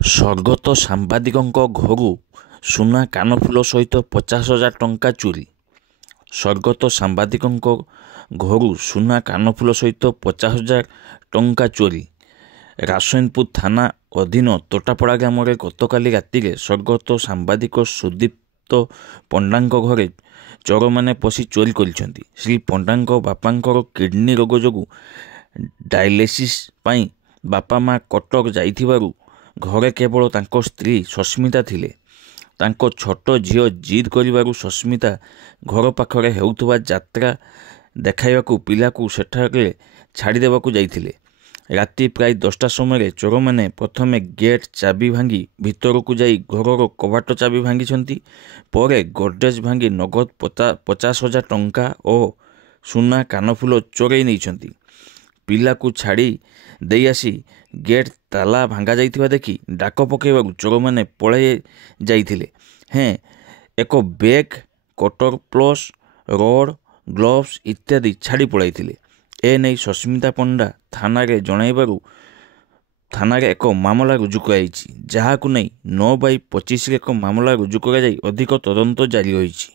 ସ୍ୱର୍ଗତ ସାମ୍ବାଦିକଙ୍କ ଘରୁ ସୁନା କାନଫୁଲ ସହିତ 50,000 ଟଙ୍କା ଚୋରି। ସ୍ୱର୍ଗତ ସାମ୍ବାଦିକଙ୍କ ଘରୁ ସୁନା କାନଫୁଲ ସହିତ 50,000 ଟଙ୍କା ଚୋରି। ରାସୋଇନପୁର ଥାନା ଅଧୀନ ତୋଟାପଡ଼ା ଗ୍ରାମରେ ଗତକାଲି ରାତିରେ ସ୍ୱର୍ଗତ ସାମ୍ବାଦିକ ସୁଦୀପ୍ତ ପଣ୍ଡାଙ୍କ ଘରେ ଚୋରମାନେ ପଶି ଚୋରି କରିଛନ୍ତି। ଶ୍ରୀ ପଣ୍ଡାଙ୍କ ବାପାଙ୍କର କିଡ଼ନୀ ରୋଗ ଯୋଗୁଁ ଡାୟାଲିସିସ୍ ପାଇଁ ବାପା ମା କଟକ ଯାଇଥିବାରୁ ଘରେ କେବଳ ତାଙ୍କ ସ୍ତ୍ରୀ ସସ୍ମିତା ଥିଲେ। ତାଙ୍କ ଛୋଟ ଝିଅ ଜିଦ୍ କରିବାରୁ ସସ୍ମିତା ଘର ପାଖରେ ହେଉଥିବା ଯାତ୍ରା ଦେଖାଇବାକୁ ପିଲାକୁ ସେଠାରେ ଛାଡ଼ିଦେବାକୁ ଯାଇଥିଲେ। ରାତି ପ୍ରାୟ 10ଟା ସମୟରେ ଚୋରମାନେ ପ୍ରଥମେ ଗେଟ୍ ଚାବି ଭାଙ୍ଗି ଭିତରକୁ ଯାଇ ଘରର କବାଟ ଚାବି ଭାଙ୍ଗିଛନ୍ତି। ପରେ ଗଡ୍ରେଜ୍ ଭାଙ୍ଗି ନଗଦ 50,000 ଟଙ୍କା ଓ ସୁନା କାନଫୁଲ ଚୋରେଇ ନେଇଛନ୍ତି। ପିଲାକୁ ଛାଡ଼ି ଦେଇ ଆସି ଗେଟ୍ ତାଲା ଭାଙ୍ଗାଯାଇଥିବା ଦେଖି ଡାକ ପକାଇବାକୁ ଚୋରମାନେ ପଳାଇ ଯାଇଥିଲେ। ଏକ ବେଗ୍, କଟର ପ୍ଲସ୍, ରଡ଼୍, ଗ୍ଲୋଭ୍ସ ଇତ୍ୟାଦି ଛାଡ଼ି ପଳାଇଥିଲେ। ଏନେଇ ସସ୍ମିତା ପଣ୍ଡା ଥାନାରେ ଜଣାଇବାରୁ ଥାନାରେ ଏକ ମାମଲା ରୁଜୁ କରାଯାଇଛି, ଯାହାକୁ ନେଇ 9/25ରେ ଏକ ମାମଲା ରୁଜୁ କରାଯାଇ ଅଧିକ ତଦନ୍ତ ଜାରି ରହିଛି।